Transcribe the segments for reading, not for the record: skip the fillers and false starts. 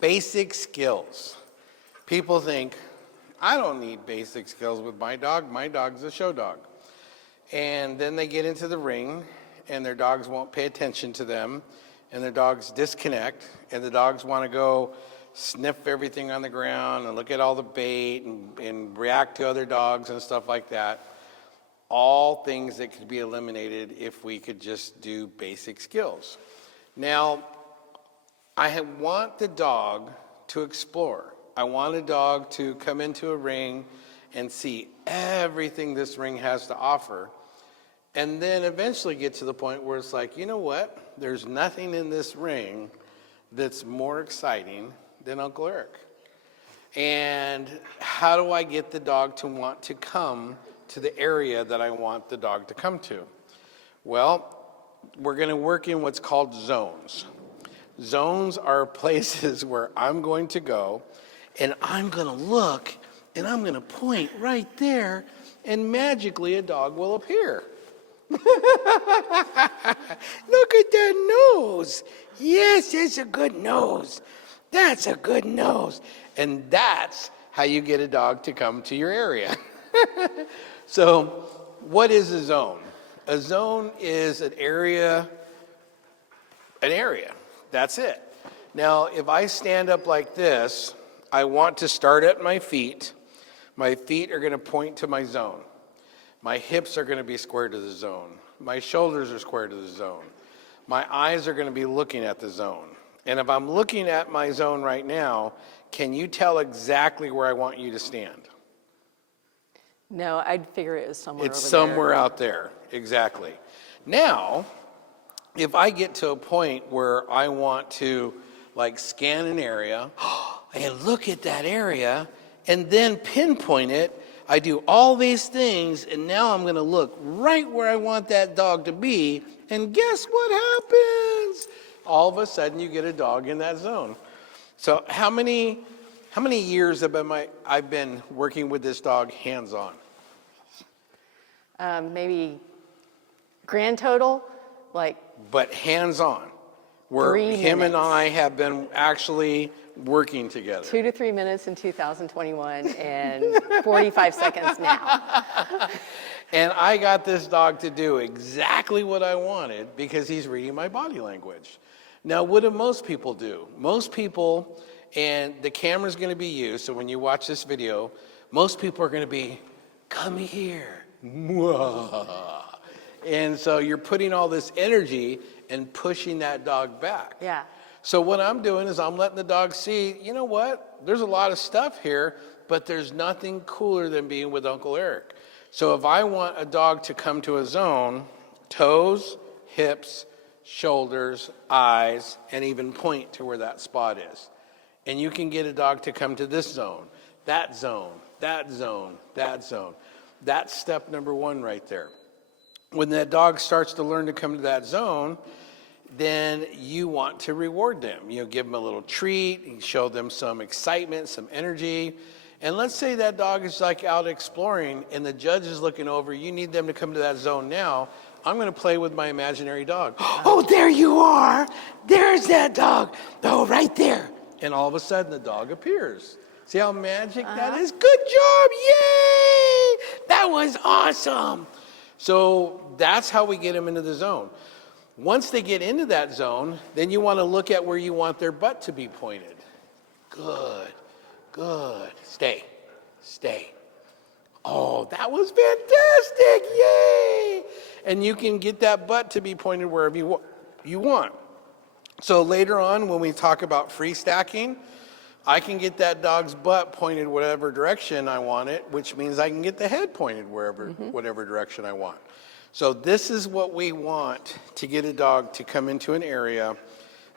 Basic skills. People think, I don't need basic skills with my dog. My dog's a show dog. And then they get into the ring, and their dogs won't pay attention to them, and their dogs disconnect, and the dogs want to go sniff everything on the ground and look at all the bait and react to other dogs and stuff like that. All things that could be eliminated if we could just do basic skills. Now, I want the dog to explore. I want a dog to come into a ring and see everything this ring has to offer, and then eventually get to the point where it's like, you know what? There's nothing in this ring that's more exciting than Uncle Eric. And how do I get the dog to want to come to the area that I want the dog to come to? Well, we're going to work in what's called zones. Zones are places where I'm going to go, and I'm going to look, and I'm going to point right there, and magically a dog will appear. Look at that nose. Yes, it's a good nose. That's a good nose. And that's how you get a dog to come to your area. So, what is a zone? A zone is an area. That's it. Now, if I stand up like this, I want to start at my feet. My feet are going to point to my zone. My hips are going to be square to the zone. My shoulders are square to the zone. My eyes are going to be looking at the zone. And if I'm looking at my zone right now, can you tell exactly where I want you to stand? No, I'd figure it was somewhere It's over somewhere there. out there, exactly. Now, if I get to a point where I want to like scan an area and look at that area and then pinpoint it, I do all these things, and now I'm going to look right where I want that dog to be, and guess what happens? All of a sudden, you get a dog in that zone. So how many years have I've been working with this dog hands-on? Maybe grand total, But hands-on, where 3 him and minutes. I have been actually working together. 2 to 3 minutes in 2021 and 45 seconds now. And I got this dog to do exactly what I wanted because he's reading my body language. Now, what do most people do? Most people, and the camera's going to be used, so when you watch this video, most people are going to be, come here. Mwah. And so you're putting all this energy and pushing that dog back. Yeah. So what I'm doing is I'm letting the dog see, you know what? There's a lot of stuff here, but there's nothing cooler than being with Uncle Eric. So if I want a dog to come to a zone, toes, hips, shoulders, eyes, and even point to where that spot is. And you can get a dog to come to this zone, that zone, that zone, that zone. That's step number one right there. When that dog starts to learn to come to that zone, then you want to reward them. You know, give them a little treat, and show them some excitement, some energy. And let's say that dog is like out exploring and the judge is looking over, you need them to come to that zone now. I'm going to play with my imaginary dog. Oh, there you are. There's that dog. Oh, right there. And all of a sudden the dog appears. See how magic that is? Good job. Yay! That was awesome. So that's how we get them into the zone. Once they get into that zone, then you want to look at where you want their butt to be pointed. Good, good. Stay, stay. Oh, that was fantastic. Yay! And you can get that butt to be pointed wherever you want. So later on, when we talk about free stacking, I can get that dog's butt pointed whatever direction I want it, which means I can get the head pointed whatever direction I want. So this is what we want to get a dog to come into an area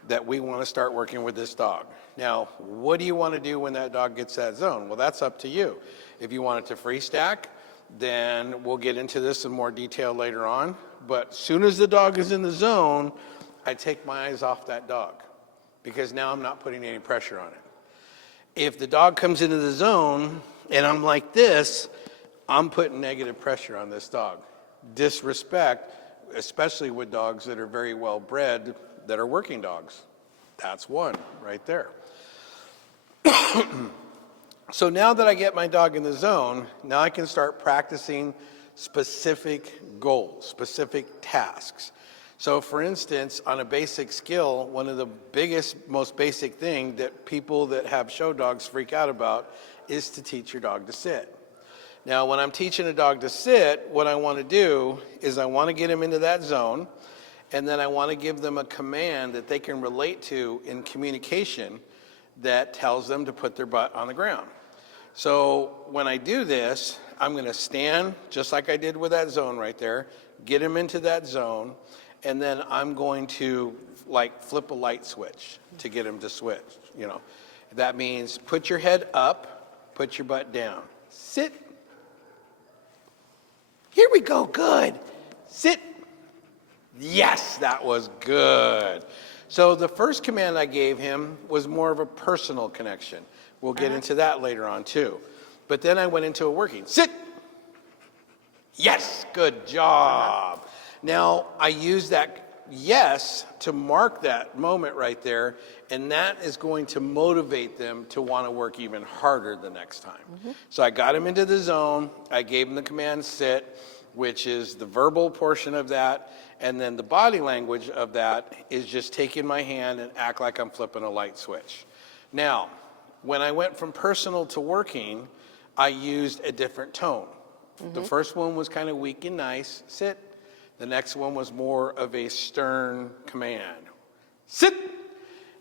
that we want to start working with this dog. Now, what do you want to do when that dog gets that zone? Well, that's up to you. If you want it to free stack, then we'll get into this in more detail later on. But as soon as the dog is in the zone, I take my eyes off that dog because now I'm not putting any pressure on it. If the dog comes into the zone and I'm like this, I'm putting negative pressure on this dog. Disrespect, especially with dogs that are very well bred, that are working dogs. That's one right there. So now that I get my dog in the zone, now I can start practicing specific goals, specific tasks. So for instance, on a basic skill, one of the biggest, most basic thing that people that have show dogs freak out about is to teach your dog to sit. Now, when I'm teaching a dog to sit, what I want to do is I want to get him into that zone, and then I want to give them a command that they can relate to in communication that tells them to put their butt on the ground. So when I do this, I'm going to stand just like I did with that zone right there, get him into that zone, and then I'm going to like flip a light switch to get him to switch. You know, that means put your head up, put your butt down, sit. Here we go, good. Sit. Yes, that was good. So the first command I gave him was more of a personal connection. We'll get into that later on too. But then I went into a working. Sit. Yes, good job. Now I use that yes to mark that moment right there, and that is going to motivate them to want to work even harder the next time. So I got him into the zone. I gave him the command sit, which is the verbal portion of that. And then the body language of that is just taking my hand and act like I'm flipping a light switch. Now, when I went from personal to working, I used a different tone. The first one was kind of weak and nice, sit. The next one was more of a stern command, sit.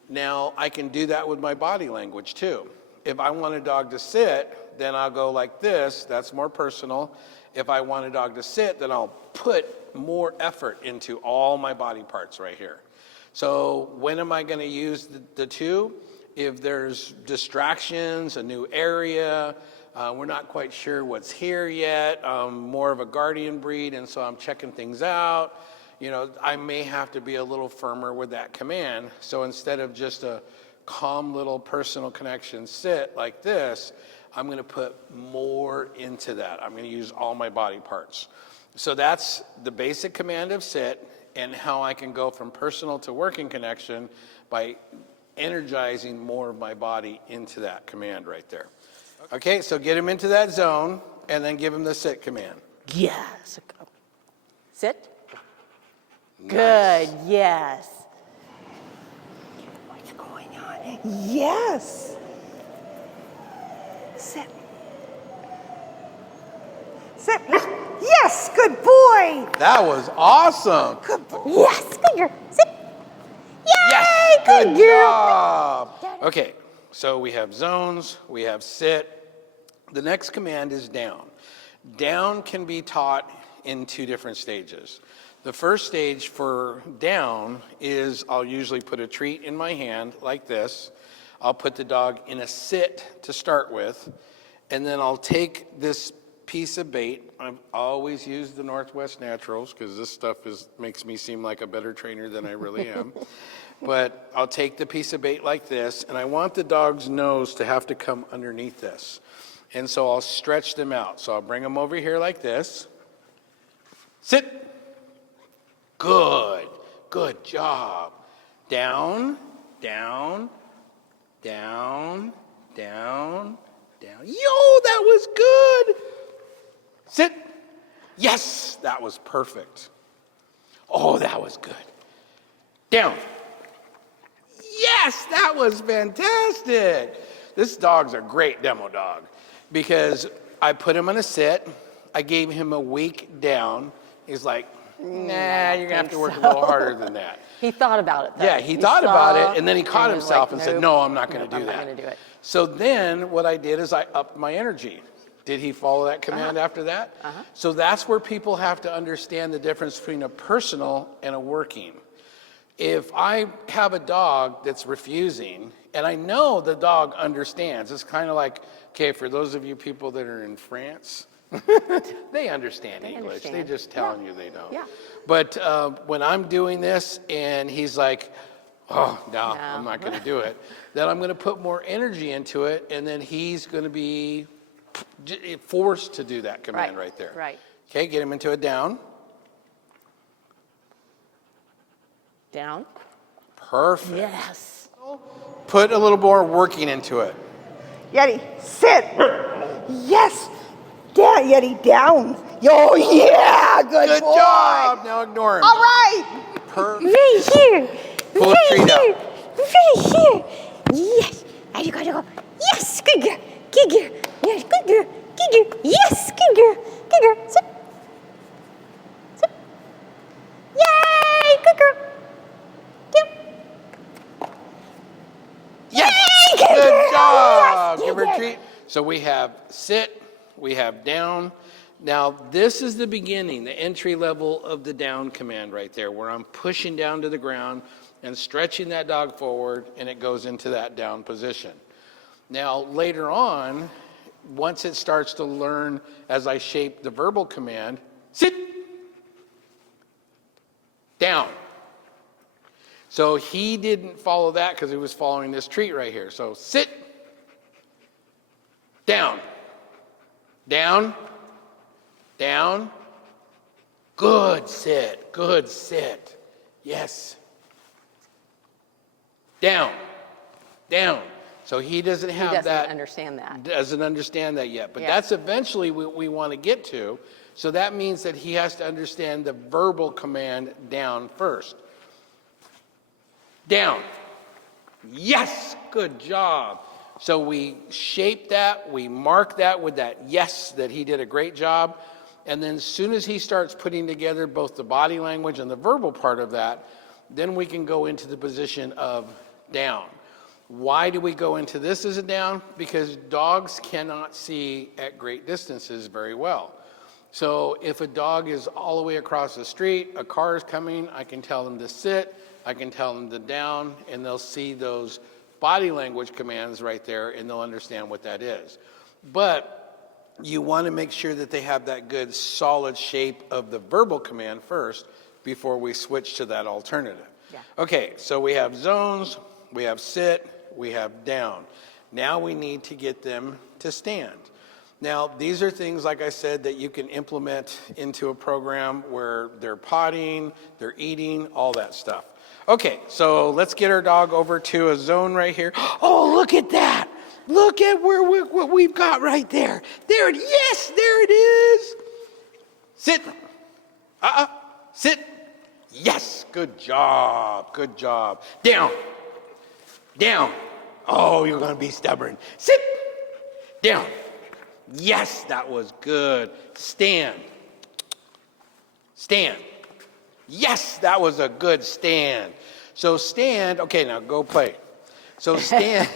Now, I can do that with my body language too. If I want a dog to sit, then I'll go like this, that's more personal. If I want a dog to sit, then I'll put more effort into all my body parts right here. So when am I going to use the two? If there's distractions, a new area, we're not quite sure what's here yet, more of a guardian breed, and so I'm checking things out. You know, I may have to be a little firmer with that command. So instead of just a calm little personal connection sit like this, I'm going to put more into that. I'm going to use all my body parts. So that's the basic command of sit, and how I can go from personal to working connection by energizing more of my body into that command right there. Okay, so get him into that zone, and then give him the sit command. Yes. Sit. Nice. Good, yes. What's going on? Yes. Sit. Sit. Yes, good boy. That was awesome. Good boy. Yes, good girl. Sit. Yay, Yes, good girl. job. Okay, so we have zones, we have sit. The next command is down. Down can be taught in two different stages. The first stage for down is I'll usually put a treat in my hand like this. I'll put the dog in a sit to start with, and then I'll take this piece of bait. I've always used the Northwest Naturals because this stuff makes me seem like a better trainer than I really am. But I'll take the piece of bait like this, and I want the dog's nose to have to come underneath this. And so I'll stretch them out. So I'll bring them over here like this. Sit. Good. Good job. Down, down, down, down, down. Yo, that was good. Sit. Yes, that was perfect. Oh, that was good. Down. Yes, that was fantastic. This dog's a great demo dog because I put him on a sit. I gave him a week down. He's like, nah, you're going to have to work a little harder than that. He thought about it, though. Yeah, he thought about saw, it, and then he caught and was himself like, and said, nope, no, I'm not going to do I'm that. not going to do it. So then what I did is I upped my energy. Did he follow that command after that? So that's where people have to understand the difference between a personal and a working. If I have a dog that's refusing, and I know the dog understands, it's kind of like, okay, for those of you people that are in France, they understand English. They're just telling you they don't. Yeah. But when I'm doing this and he's like, oh, no, I'm not going to do it, then I'm going to put more energy into it, and then he's going to be forced to do that command right there. Right. Okay, get him into a down. Down. Perfect. Yes. Put a little more working into it. Yeti, sit. Yes. Down, Yeti, down. Oh, yeah, good boy. job. Now ignore him. All right. Right here. Pull the treat out. Right here. Yes. There you go. Yes, good girl. Good girl. Yes, good girl. Good girl. Yes, good girl. Good girl. Sit. Sit. Yay, good girl. Yep. Yes. Yay, Good girl. job. Yes, Give her a good. treat. So we have sit, we have down. Now, this is the beginning, the entry level of the down command right there, where I'm pushing down to the ground and stretching that dog forward, and it goes into that down position. Now, later on, once it starts to learn, as I shape the verbal command, sit, down. So he didn't follow that because he was following this treat right here. So sit, down, down, down. Good sit, good sit. Yes. Down, down. So he doesn't have He doesn't that. understand that. Doesn't understand that yet. But Yeah. that's eventually what we want to get to. So that means that he has to understand the verbal command down first. Down. Yes, good job. So we shape that, we mark that with that yes, that he did a great job. And then as soon as he starts putting together both the body language and the verbal part of that, then we can go into the position of down. Why do we go into this as a down? Because dogs cannot see at great distances very well. So if a dog is all the way across the street, a car is coming, I can tell them to sit, I can tell them to down, and they'll see those body language commands right there, and they'll understand what that is. But you want to make sure that they have that good solid shape of the verbal command first before we switch to that alternative. Yeah. Okay, so we have zones, we have sit, we have down. Now we need to get them to stand. Now, these are things, like I said, that you can implement into a program where they're potting, they're eating, all that stuff. Okay, so let's get our dog over to a zone right here. Oh, look at that. Look at what we've got right there. Yes, there it is. Sit. Sit. Yes, good job, good job. Down. Down. Oh, you're going to be stubborn. Sit. Down. Yes, that was good. Stand. Stand. Yes, that was a good stand. So stand, okay, now go play. So stand,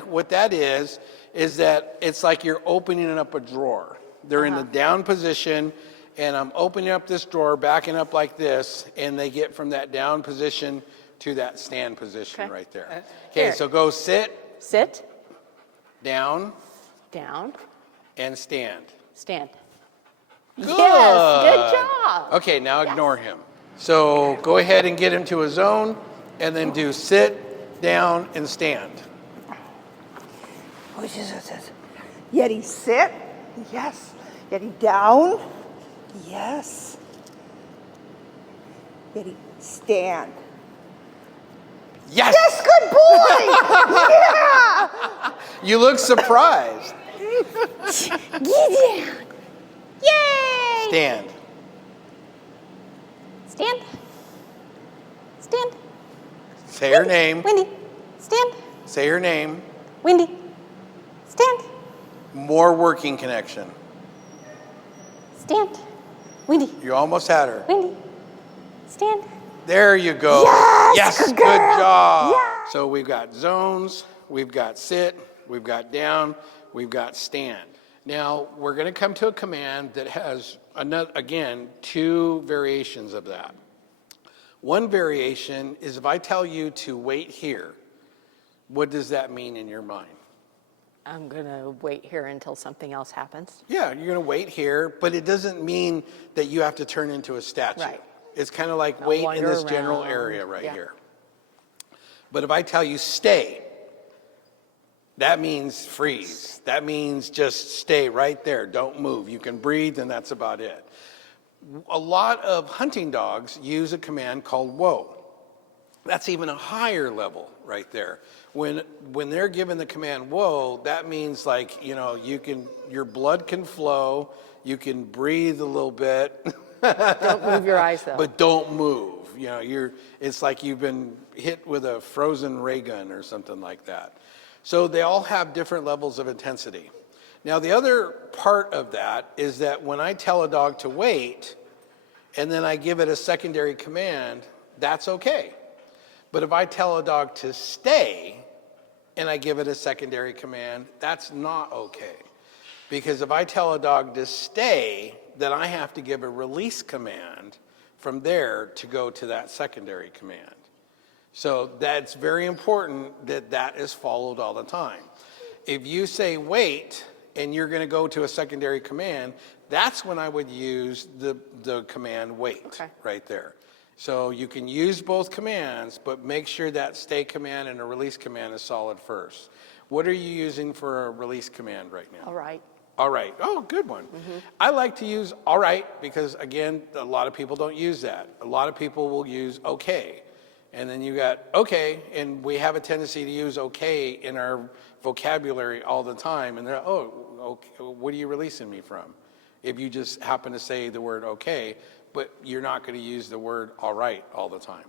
what that is that it's like you're opening up a drawer. They're in the down position, and I'm opening up this drawer, backing up like this, and they get from that down position to that stand position right there. Okay, so go sit. Sit. Down. Down. And stand. Stand. Good. Yes, good job. Okay, now ignore him. So go ahead and get him to a zone, and then do sit, down, and stand. Yeti, sit. Yes. Yeti, down. Yes. Yeti, stand. Yes! Yes, good boy. Yeah. You look surprised. Get down. Yay! Stand. Stand. Stand. Say her name. Wendy. Stand. Say her name. Wendy. Stand. More working connection. Stand. Wendy. You almost had her. Wendy. Stand. There you go. Yes, good good girl. job. Yeah. So we've got zones, we've got sit, we've got down, we've got stand. Now we're going to come to a command that has, again, two variations of that. One variation is if I tell you to wait here, what does that mean in your mind? I'm going to wait here until something else happens. Yeah, you're going to wait here, but it doesn't mean that you have to turn into a statue. Right. It's kind of like I'll wait in wander this general around. area right Yeah. here. But if I tell you stay, that means freeze. That means just stay right there. Don't move. You can breathe, and that's about it. A lot of hunting dogs use a command called whoa. That's even a higher level right there. When they're given the command, whoa, that means like, your blood can flow, you can breathe a little bit. Don't move your eyes though. But don't move. It's like you've been hit with a frozen ray gun or something like that. So they all have different levels of intensity. Now the other part of that is that when I tell a dog to wait, and then I give it a secondary command, that's okay. But if I tell a dog to stay, and I give it a secondary command, that's not okay. Because if I tell a dog to stay, then I have to give a release command from there to go to that secondary command. So that's very important that that is followed all the time. If you say wait, and you're going to go to a secondary command, that's when I would use the command wait right there. So you can use both commands, but make sure that stay command and a release command is solid first. What are you using for a release command right now? All right. All right. Oh, good one. I like to use all right because, again, a lot of people don't use that. A lot of people will use okay. And then you got okay, and we have a tendency to use okay in our vocabulary all the time. And they're, oh, okay, what are you releasing me from? If you just happen to say the word okay, but you're not going to use the word all right all the time.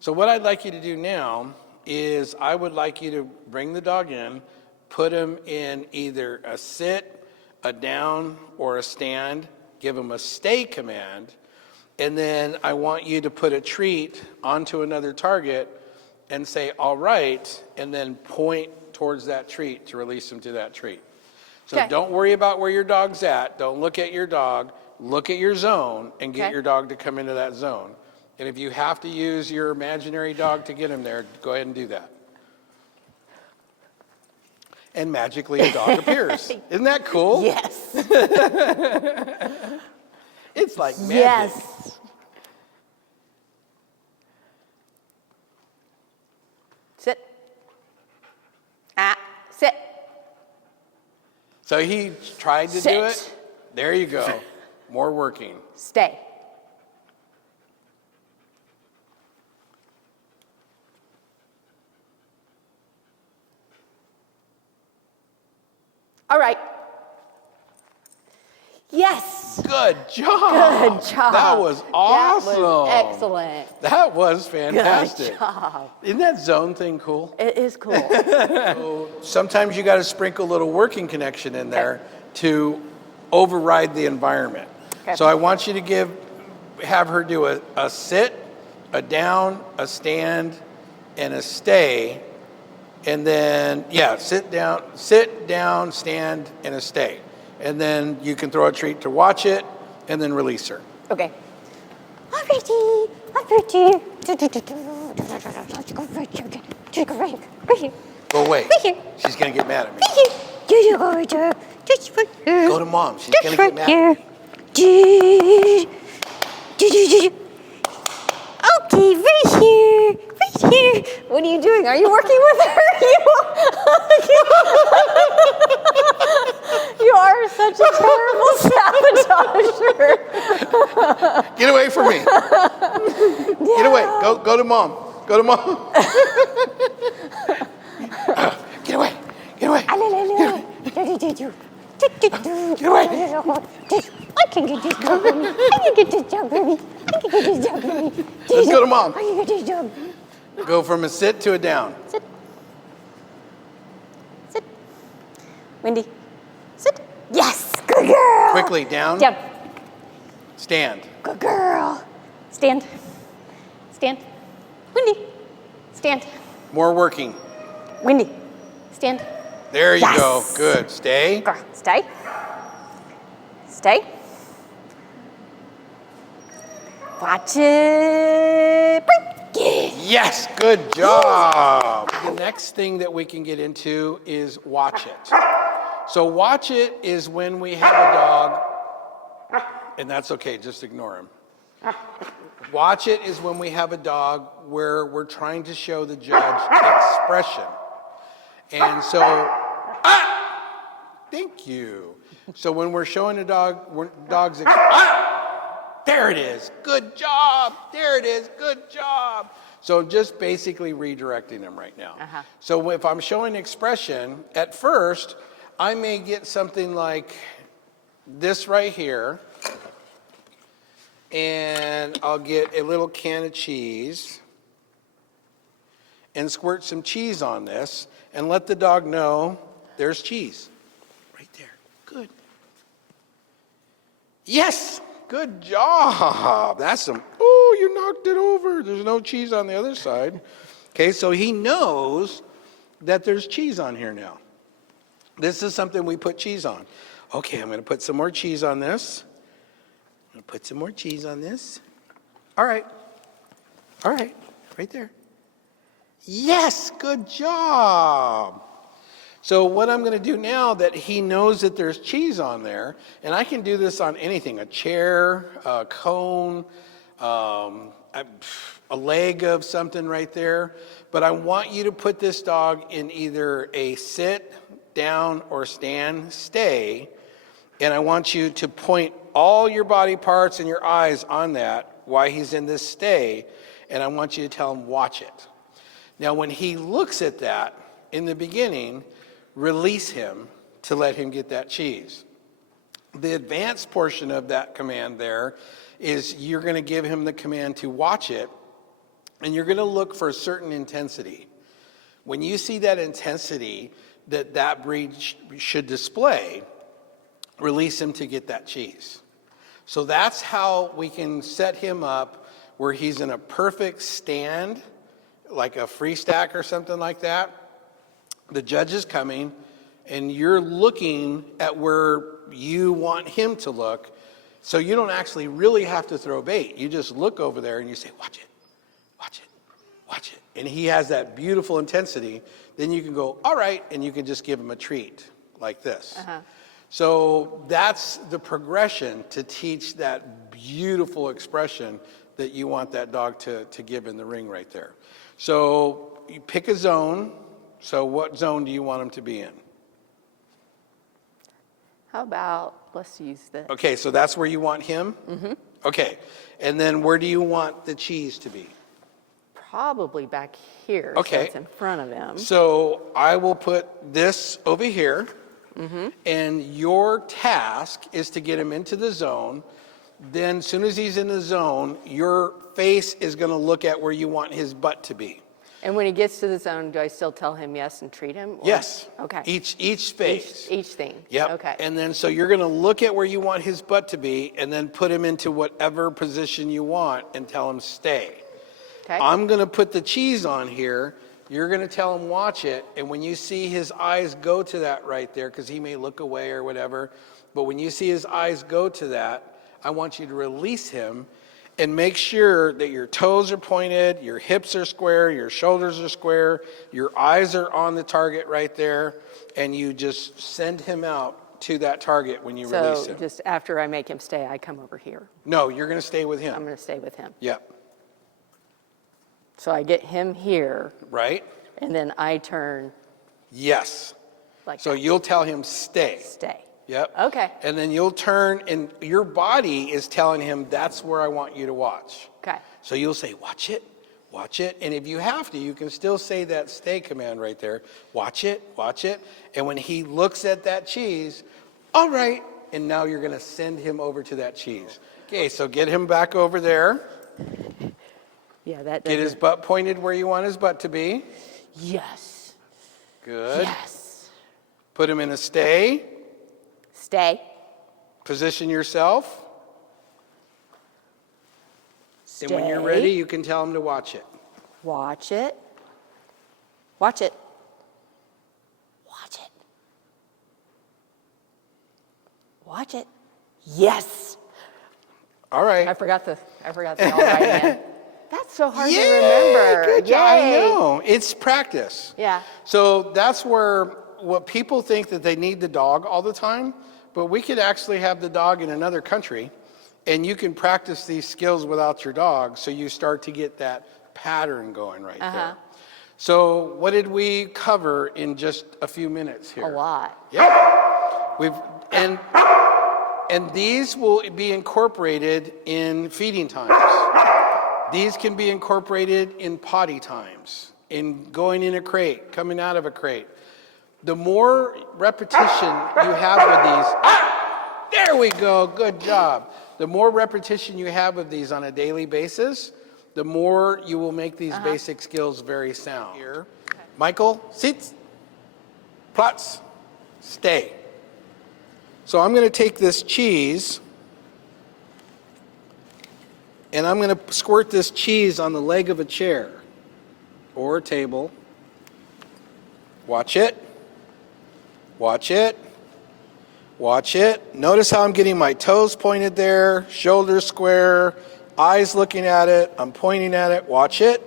So what I'd like you to do now is I would like you to bring the dog in, put him in either a sit, a down, or a stand, give him a stay command, and then I want you to put a treat onto another target and say all right, and then point towards that treat to release him to that treat. So don't worry about where your dog's at. Don't look at your dog. Look at your zone and get your dog to come into that zone. And if you have to use your imaginary dog to get him there, go ahead and do that. And magically a dog appears. Isn't that cool? Yes. It's like magic. Yes. Sit. Sit. So he tried to Sit. do it. There you go. More working. Stay. All right. Yes. Good job. Good job. That was awesome. That was excellent. That was fantastic. Good job. Isn't that zone thing cool? It is cool. So sometimes you got to sprinkle a little working connection in there to override the environment. Okay. So I want you to have her do a sit, a down, a stand, and a stay. And then, sit down, stand, and a stay. And then you can throw a treat to watch it, and then release her. Okay. I'm ready. I'm ready. Go away. Right here. She's going to get mad at me. Just right here. Go to mom. She's going Just to right get mad at me. here. Okay, right here. Right here. What are you doing? Are you working with her? You are such a terrible sabotager. Get away from me. Get away. Go to mom. Go to mom. Get away. Get away. Get away. I can get this dog, baby. I can get this dog, baby. I can get this dog, baby. Let's go to mom. I can get this dog. Go from a sit to a down. Sit. Sit. Wendy. Sit. Yes. Good girl. Quickly, down. Down. Stand. Good girl. Stand. Stand. Wendy. Stand. More working. Wendy. Stand. There you Yes. go. Good. Stay. Girl. Stay. Stay. Watch it. Bring. Yes. Good job. The next thing that we can get into is watch it. So watch it is when we have a dog, and that's okay, just ignore him. Watch it is when we have a dog where we're trying to show the judge expression. And so, thank you. So when we're showing a dog's there it is, good job, there it is, good job. So I'm just basically redirecting him right now. Uh-huh. So if I'm showing expression, at first, I may get something like this right here, and I'll get a little can of cheese and squirt some cheese on this and let the dog know there's cheese. Right there. Good. Yes! Good job. That's some, oh, you knocked it over. There's no cheese on the other side. Okay, so he knows that there's cheese on here now. This is something we put cheese on. Okay, I'm going to put some more cheese on this. I'm going to put some more cheese on this. All right. All right, right there. Yes, good job. So what I'm going to do now that he knows that there's cheese on there, and I can do this on anything, a chair, a cone, a leg of something right there, but I want you to put this dog in either a sit, down, or stand, stay, and I want you to point all your body parts and your eyes on that while he's in this stay, and I want you to tell him, watch it. Now, when he looks at that, in the beginning, release him to let him get that cheese. The advanced portion of that command there is you're going to give him the command to watch it, and you're going to look for a certain intensity. When you see that intensity that breed should display, release him to get that cheese. So that's how we can set him up where he's in a perfect stand, like a free stack or something like that. The judge is coming, and you're looking at where you want him to look, so you don't actually really have to throw bait. You just look over there and you say, watch it, watch it, watch it. And he has that beautiful intensity. Then you can go, all right, and you can just give him a treat like this. Uh-huh. So that's the progression to teach that beautiful expression that you want that dog to give in the ring right there. So you pick a zone. So what zone do you want him to be in? How about, let's use this. Okay, so that's where you want him? Mm-hmm. Okay, and then where do you want the cheese to be? Probably back here, Okay. so it's in front of him. So I will put this over here, and your task is to get him into the zone. Then as soon as he's in the zone, your face is going to look at where you want his butt to be. And when he gets to the zone, do I still tell him yes and treat him? Or? Yes. Okay. Each space. Each thing. Yep. Okay. And then so you're going to look at where you want his butt to be and then put him into whatever position you want and tell him stay. Okay. I'm going to put the cheese on here. You're going to tell him watch it. And when you see his eyes go to that right there, because he may look away or whatever, but when you see his eyes go to that, I want you to release him and make sure that your toes are pointed, your hips are square, your shoulders are square, your eyes are on the target right there, and you just send him out to that target when you release So him. just after I make him stay, I come over here. No, you're going to stay with him. I'm going to stay with him. Yep. So I get him here, Right? and then I turn Yes. like So that. you'll tell him stay. Stay. Yep. Okay. And then you'll turn, and your body is telling him that's where I want you to watch. Okay. So you'll say, watch it, watch it. And if you have to, you can still say that stay command right there. Watch it, watch it. And when he looks at that cheese, all right. And now you're going to send him over to that cheese. Okay, so get him back over there. Yeah, that Get his doesn't- butt pointed where you want his butt to be. Yes. Good. Yes. Put him in a stay. Stay. Position yourself. Stay. And when you're ready, you can tell him to watch it. Watch it. Watch it. Watch it. Watch it. Yes. All right. I forgot the all right in. That's so hard to Yay, remember. good job. I Yay. know. It's practice. Yeah. So that's where what people think that they need the dog all the time, but we could actually have the dog in another country, and you can practice these skills without your dog, so you start to get that pattern going right there. So what did we cover in just a few minutes here? A lot. Yep. And these will be incorporated in feeding times. These can be incorporated in potty times, in going in a crate, coming out of a crate. The more repetition you have with these, there we go, good job. The more repetition you have of these on a daily basis, the more you will make these basic skills very sound. Here, Michael, sits, Platz, stay. So I'm going to take this cheese, and I'm going to squirt this cheese on the leg of a chair or a table. Watch it. Watch it. Watch it. Notice how I'm getting my toes pointed there, shoulders square, eyes looking at it. I'm pointing at it. Watch it.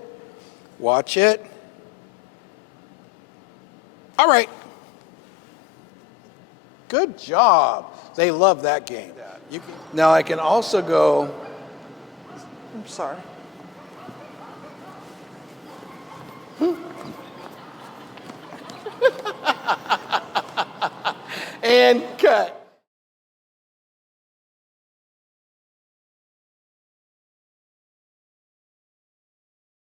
Watch it. All right. Good job. They love that game. Now I can also go. I'm sorry. And cut.